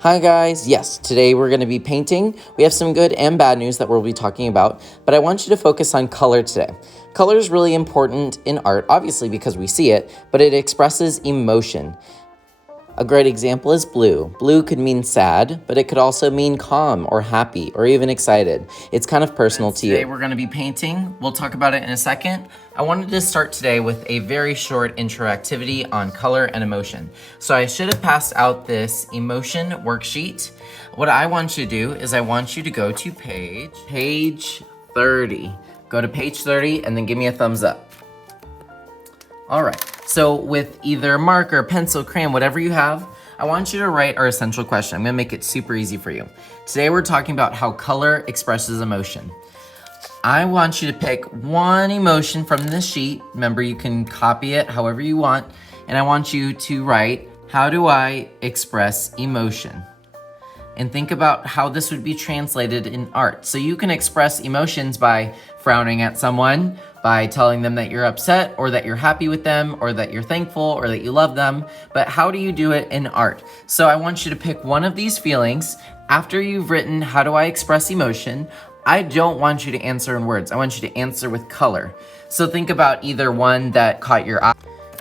Hi guys, yes, today we're going to be painting. We have some good and bad news that we'll be talking about, but I want you to focus on color today. Color is really important in art, obviously because we see it, but it expresses emotion. A great example is blue. Blue could mean sad, but it could also mean calm or happy or even excited. It's kind of personal to you. Today we're going to be painting. We'll talk about it in a second. I wanted to start today with a very short intro activity on color and emotion. So I should have passed out this emotion worksheet. What I want you to do is I want you to go to page 30. Go to page 30 and then give me a thumbs up. All right. So with either marker, pencil, crayon, whatever you have, I want you to write our essential question. I'm gonna make it super easy for you. Today we're talking about how color expresses emotion. I want you to pick one emotion from this sheet. Remember, you can copy it however you want. And I want you to write, how do I express emotion? And think about how this would be translated in art. So you can express emotions by frowning at someone, by telling them that you're upset or that you're happy with them or that you're thankful or that you love them. But how do you do it in art? So I want you to pick one of these feelings. After you've written, how do I express emotion? I don't want you to answer in words. I want you to answer with color. So think about either one that caught your eye.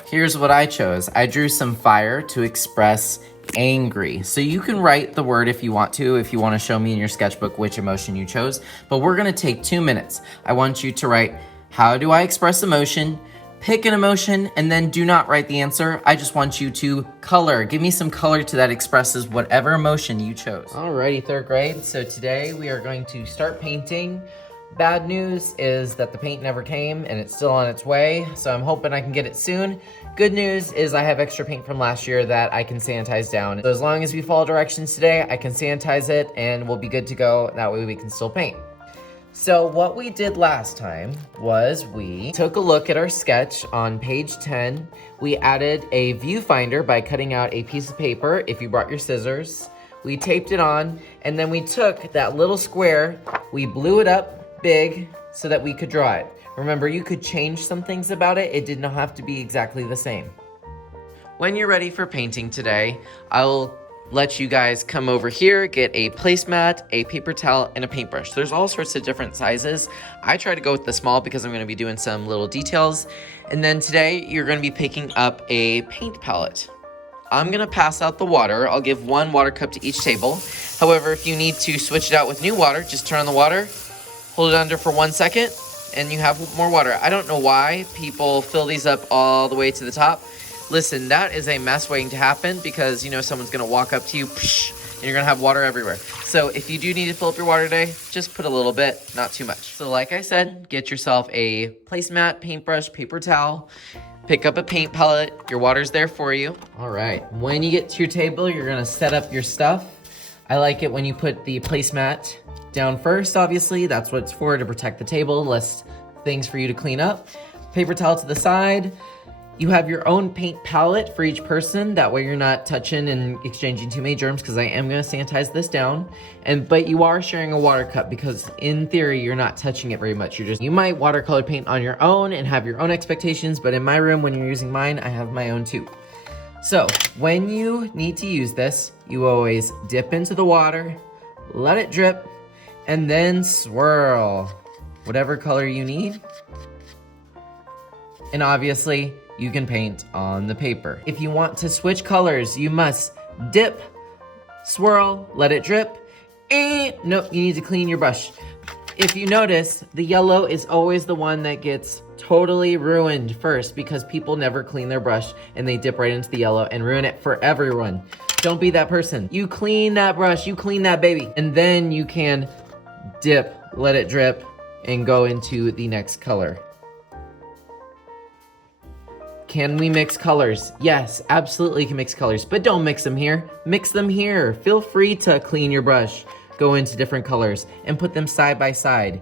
Here's what I chose. I drew some fire to express angry. So you can write the word if you want to show me in your sketchbook which emotion you chose, but we're gonna take 2 minutes. I want you to write, how do I express emotion? Pick an emotion and then do not write the answer. I just want you to color. Give me some color to that expresses whatever emotion you chose. Alrighty, 3rd grade. So today we are going to start painting. Bad news is that the paint never came and it's still on its way, so I'm hoping I can get it soon. Good news is I have extra paint from last year that I can sanitize down. So as long as we follow directions today, I can sanitize it and we'll be good to go. That way we can still paint. So what we did last time was we took a look at our sketch on page 10. We added a viewfinder by cutting out a piece of paper if you brought your scissors. We taped it on, and then we took that little square, we blew it up big so that we could draw it. Remember, you could change some things about it. It did not have to be exactly the same. When you're ready for painting today, I'll let you guys come over here, get a placemat, a paper towel, and a paintbrush. There's all sorts of different sizes. I try to go with the small because I'm gonna be doing some little details. And then today, you're gonna be picking up a paint palette. I'm gonna pass out the water. I'll give 1 water cup to each table. However, if you need to switch it out with new water, just turn on the water, hold it under for 1 second, and you have more water. I don't know why people fill these up all the way to the top. Listen, that is a mess waiting to happen because, you know, someone's gonna walk up to you, and you're gonna have water everywhere. So if you do need to fill up your water today, just put a little bit, not too much. So like I said, get yourself a placemat, paintbrush, paper towel, pick up a paint palette, your water's there for you. All right, when you get to your table, you're gonna set up your stuff. I like it when you put the placemat down first, obviously. That's what it's for, to protect the table, less things for you to clean up. Paper towel to the side. You have your own paint palette for each person. That way you're not touching and exchanging too many germs, because I am gonna sanitize this down. But you are sharing a water cup because in theory, you're not touching it very much. You might watercolor paint on your own and have your own expectations, but in my room, when you're using mine, I have my own too. So when you need to use this, you always dip into the water, let it drip, and then swirl whatever color you need. And obviously, you can paint on the paper. If you want to switch colors, you must dip, swirl, let it drip, and nope, you need to clean your brush. If you notice, the yellow is always the one that gets totally ruined first because people never clean their brush and they dip right into the yellow and ruin it for everyone. Don't be that person. You clean that brush, you clean that baby, and then you can dip, let it drip, and go into the next color. Can we mix colors? Yes, absolutely can mix colors, but don't mix them here. Mix them here. Feel free to clean your brush, go into different colors, and put them side by side.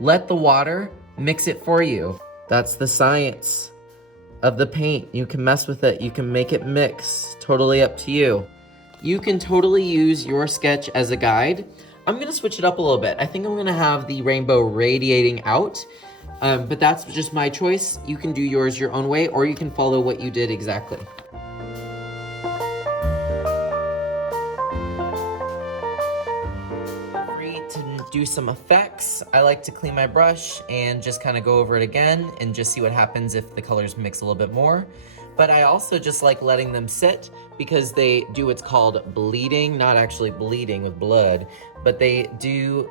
Let the water mix it for you. That's the science of the paint. You can mess with it, you can make it mix. Totally up to you. You can totally use your sketch as a guide. I'm gonna switch it up a little bit. I think I'm gonna have the rainbow radiating out. But that's just my choice. You can do yours your own way, or you can follow what you did exactly. do some effects. I like to clean my brush and just kind of go over it again and just see what happens if the colors mix a little bit more. But I also just like letting them sit because they do what's called bleeding, not actually bleeding with blood, but they do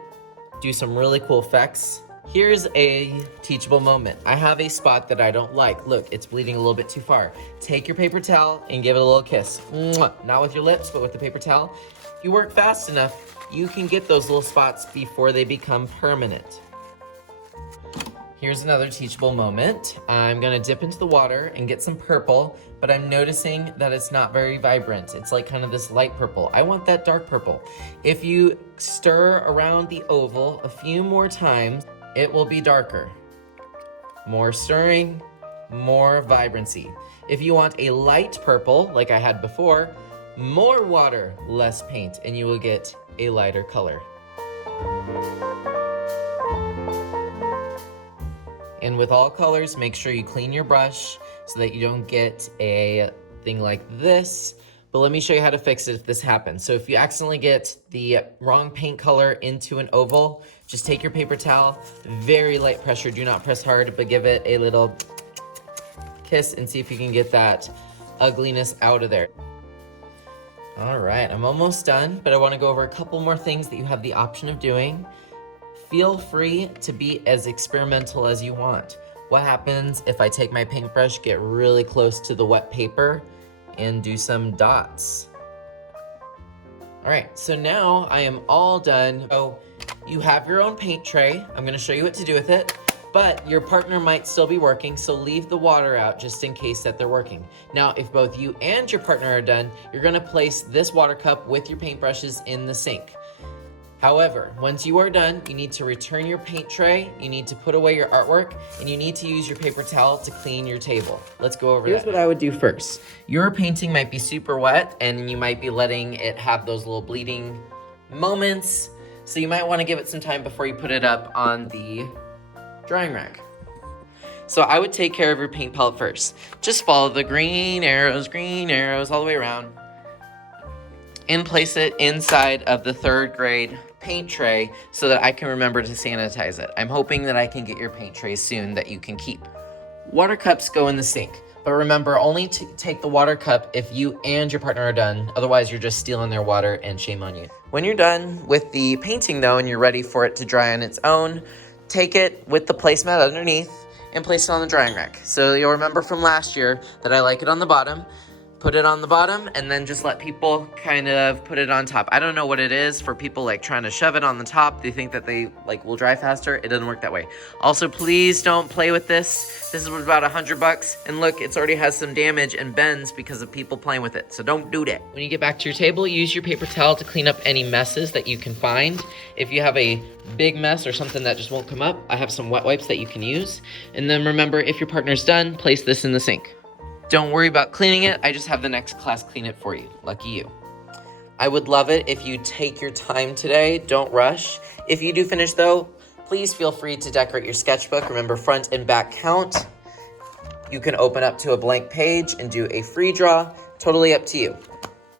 some really cool effects. Here's a teachable moment. I have a spot that I don't like. Look, it's bleeding a little bit too far. Take your paper towel and give it a little kiss. Mwah. Not with your lips, but with the paper towel. If you work fast enough, you can get those little spots before they become permanent. Here's another teachable moment. I'm gonna dip into the water and get some purple, but I'm noticing that it's not very vibrant. It's like kind of this light purple. I want that dark purple. If you stir around the oval a few more times, it will be darker. More stirring, more vibrancy. If you want a light purple, like I had before, more water, less paint, and you will get a lighter color. And with all colors, make sure you clean your brush so that you don't get a thing like this. But let me show you how to fix it if this happens. So if you accidentally get the wrong paint color into an oval, just take your paper towel, very light pressure, do not press hard, but give it a little kiss and see if you can get that ugliness out of there. All right, I'm almost done, but I want to go over a couple more things that you have the option of doing. Feel free to be as experimental as you want. What happens if I take my paintbrush, get really close to the wet paper, and do some dots? All right, so now I am all done. So you have your own paint tray. I'm gonna show you what to do with it, but your partner might still be working, so leave the water out just in case that they're working. Now, if both you and your partner are done, you're gonna place this water cup with your paintbrushes in the sink. However, once you are done, you need to return your paint tray, you need to put away your artwork, and you need to use your paper towel to clean your table. Let's go over that. Here's what I would do first. Your painting might be super wet, and you might be letting it have those little bleeding moments, so you might want to give it some time before you put it up on the drying rack. So I would take care of your paint palette first. Just follow the green arrows all the way around, and place it inside of the 3rd grade paint tray so that I can remember to sanitize it. I'm hoping that I can get your paint tray soon that you can keep. Water cups go in the sink, but remember only to take the water cup if you and your partner are done. Otherwise, you're just stealing their water and shame on you. When you're done with the painting though, and you're ready for it to dry on its own, take it with the placemat underneath and place it on the drying rack. So you'll remember from last year that I like it on the bottom. Put it on the bottom and then just let people kind of put it on top. I don't know what it is for people like trying to shove it on the top. They think that they like will dry faster. It doesn't work that way. Also, please don't play with this. This is about $100. And look, it's already has some damage and bends because of people playing with it. So don't do that. When you get back to your table, use your paper towel to clean up any messes that you can find. If you have a big mess or something that just won't come up, I have some wet wipes that you can use. And then remember, if your partner's done, place this in the sink. Don't worry about cleaning it. I just have the next class clean it for you. Lucky you. I would love it if you take your time today. Don't rush. If you do finish though, please feel free to decorate your sketchbook. Remember, front and back count. You can open up to a blank page and do a free draw. Totally up to you.